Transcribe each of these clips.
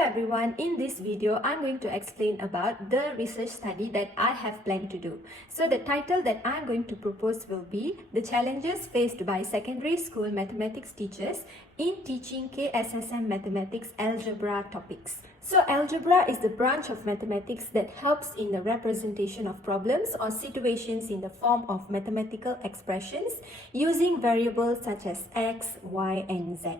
everyone, in this video I'm going to explain about the research study that I have planned to do. So the title that I'm going to propose will be The Challenges Faced by Secondary School Mathematics Teachers in Teaching KSSM Mathematics Algebra Topics. So algebra is the branch of mathematics that helps in the representation of problems or situations in the form of mathematical expressions using variables such as x, y and z.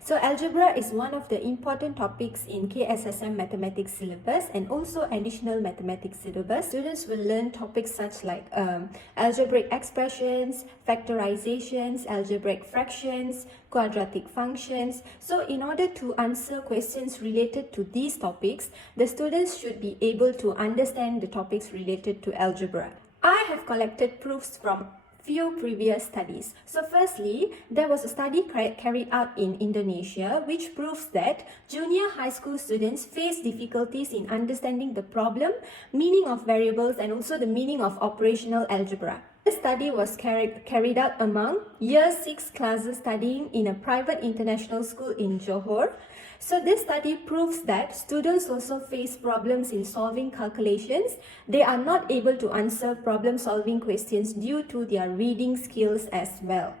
So algebra is one of the important topics in KSSM mathematics syllabus and also additional mathematics syllabus. Students will learn topics such like algebraic expressions, factorizations, algebraic fractions, quadratic functions. So in order to answer questions related to these topics, the students should be able to understand the topics related to algebra. I have collected proofs from few previous studies. So firstly, there was a study carried out in Indonesia which proves that junior high school students face difficulties in understanding the problem, meaning of variables and also the meaning of operational algebra. This study was carried out among Year 6 classes studying in a private international school in Johor. So this study proves that students also face problems in solving calculations. They are not able to answer problem-solving questions due to their reading skills as well.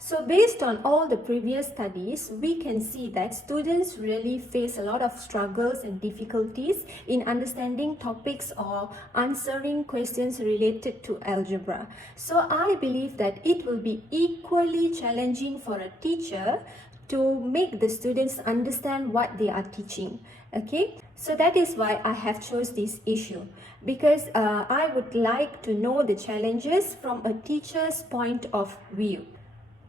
So based on all the previous studies, we can see that students really face a lot of struggles and difficulties in understanding topics or answering questions related to algebra. So I believe that it will be equally challenging for a teacher to make the students understand what they are teaching. Okay, so that is why I have chose this issue, because I would like to know the challenges from a teacher's point of view.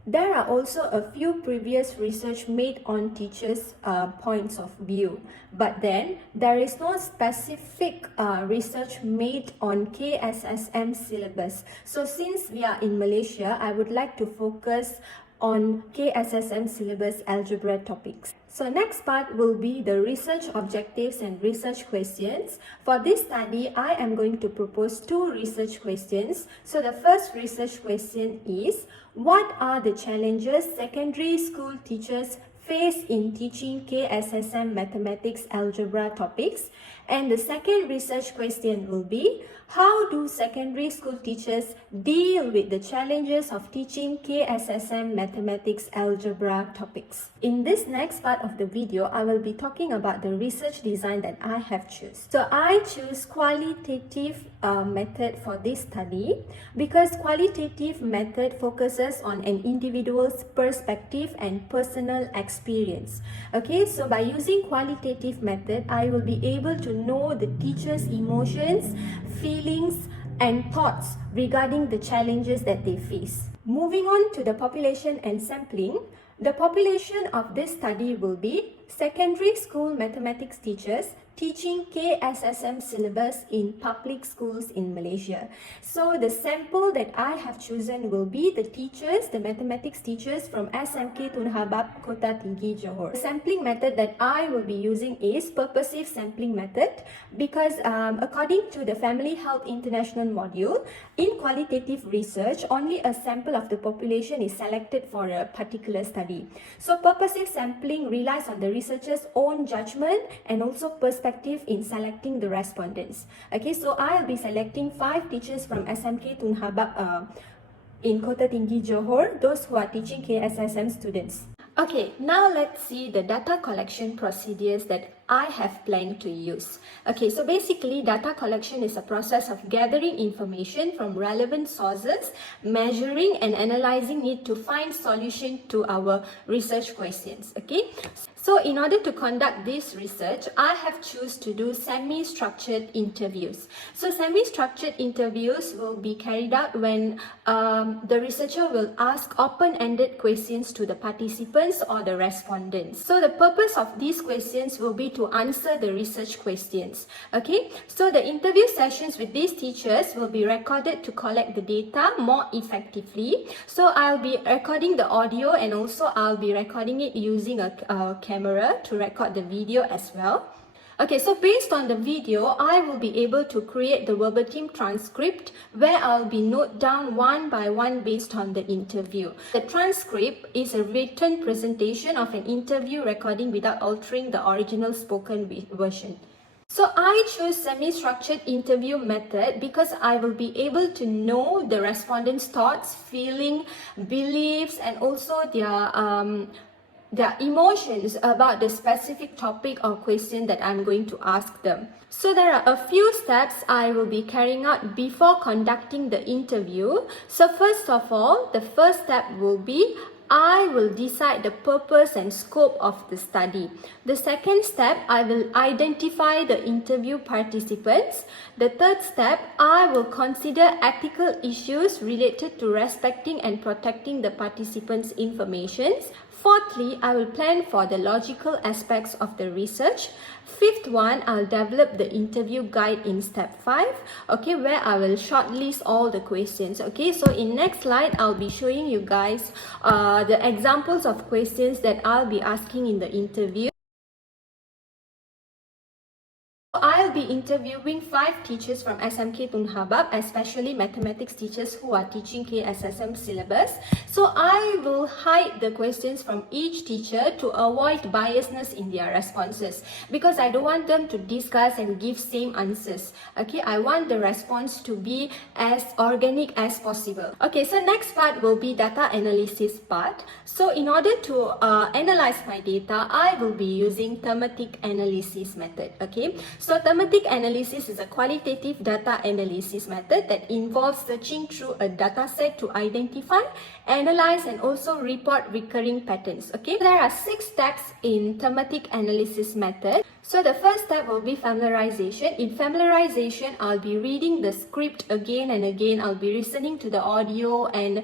There are also a few previous research made on teachers' points of view, but then there is no specific research made on KSSM syllabus. So since we are in Malaysia, I would like to focus on KSSM syllabus algebra topics. So next part will be the research objectives and research questions. For this study, I am going to propose two research questions. So the first research question is, what are the challenges secondary school teachers face in teaching KSSM mathematics algebra topics? And the second research question will be, how do secondary school teachers deal with the challenges of teaching KSSM mathematics algebra topics? In this next part of the video, I will be talking about the research design that I have chosen. So I choose qualitative method for this study because qualitative method focuses on an individual's perspective and personal experience. Okay, so by using qualitative method, I will be able to know the teacher's emotions, feelings and thoughts regarding the challenges that they face. Moving on to the population and sampling, the population of this study will be secondary school mathematics teachers teaching KSSM syllabus in public schools in Malaysia. So the sample that I have chosen will be the teachers, the mathematics teachers from SMK Tun Habab, Kota Tinggi, Johor. The sampling method that I will be using is purposive sampling method because according to the Family Health International module, in qualitative research, only a sample of the population is selected for a particular study. So purposive sampling relies on the researcher's own judgment and also perspective in selecting the respondents. Okay, so I'll be selecting 5 teachers from SMK Tun Habab in Kota Tinggi, Johor, those who are teaching KSSM students. Okay, now let's see the data collection procedures that I have planned to use. Okay, so basically data collection is a process of gathering information from relevant sources, measuring and analyzing it to find solution to our research questions. Okay, so in order to conduct this research, I have chosen to do semi-structured interviews. So semi-structured interviews will be carried out when the researcher will ask open-ended questions to the participants or the respondents. So the purpose of these questions will be to answer the research questions. Okay, so the interview sessions with these teachers will be recorded to collect the data more effectively. So I'll be recording the audio and also I'll be recording it using a camera to record the video as well. Okay, so based on the video, I will be able to create the verbatim transcript where I'll be note down one by one based on the interview. The transcript is a written presentation of an interview recording without altering the original spoken version. So I chose semi-structured interview method because I will be able to know the respondents' thoughts, feeling, beliefs, and also their emotions about the specific topic or question that I'm going to ask them. So there are a few steps I will be carrying out before conducting the interview. So first of all, the first step will be I will decide the purpose and scope of the study. The second step, I will identify the interview participants. The third step, I will consider ethical issues related to respecting and protecting the participants' information. Fourthly, I will plan for the logical aspects of the research. Fifth one, I'll develop the interview guide in step 5, okay, where I will shortlist all the questions. Okay, so in next slide, I'll be showing you guys the examples of questions that I'll be asking in the interview. I'll be interviewing 5 teachers from SMK Tun Habab, especially mathematics teachers who are teaching KSSM syllabus. So I will hide the questions from each teacher to avoid biasness in their responses, because I don't want them to discuss and give same answers. Okay, I want the response to be as organic as possible. Okay, so next part will be data analysis part. So in order to analyze my data, I will be using thematic analysis method. Okay, so thematic analysis is a qualitative data analysis method that involves searching through a data set to identify, analyze, and also report recurring patterns. Okay, there are 6 steps in thematic analysis method. So the first step will be familiarization. In familiarization, I'll be reading the script again and again. I'll be listening to the audio and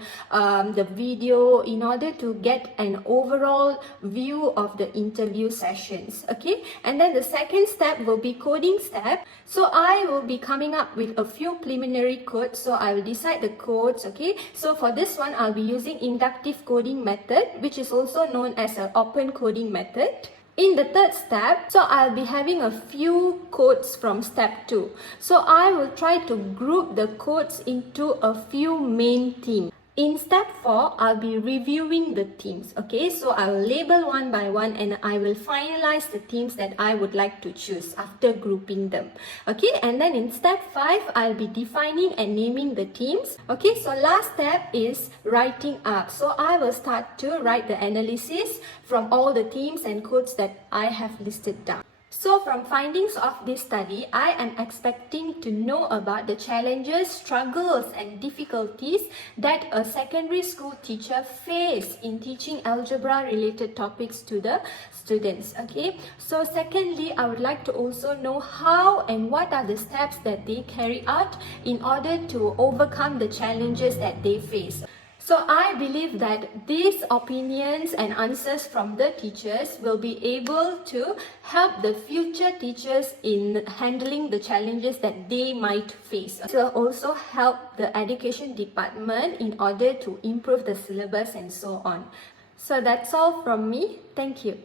the video in order to get an overall view of the interview sessions. Okay, and then the second step will be coding step. So I will be coming up with a few preliminary codes. So I will decide the codes. Okay, so for this one, I'll be using inductive coding method, which is also known as an open coding method. In the third step, so I'll be having a few codes from step 2. So I will try to group the codes into a few main themes. In step 4, I'll be reviewing the themes. Okay, so I will label one by one and I will finalize the themes that I would like to choose after grouping them. Okay, and then in step 5, I'll be defining and naming the themes. Okay, so last step is writing up. So I will start to write the analysis from all the themes and codes that I have listed down. So from findings of this study, I am expecting to know about the challenges, struggles, and difficulties that a secondary school teacher face in teaching algebra related topics to the students. Okay, so secondly, I would like to also know how and what are the steps that they carry out in order to overcome the challenges that they face. So I believe that these opinions and answers from the teachers will be able to help the future teachers in handling the challenges that they might face. It will also help the education department in order to improve the syllabus and so on. So that's all from me. Thank you.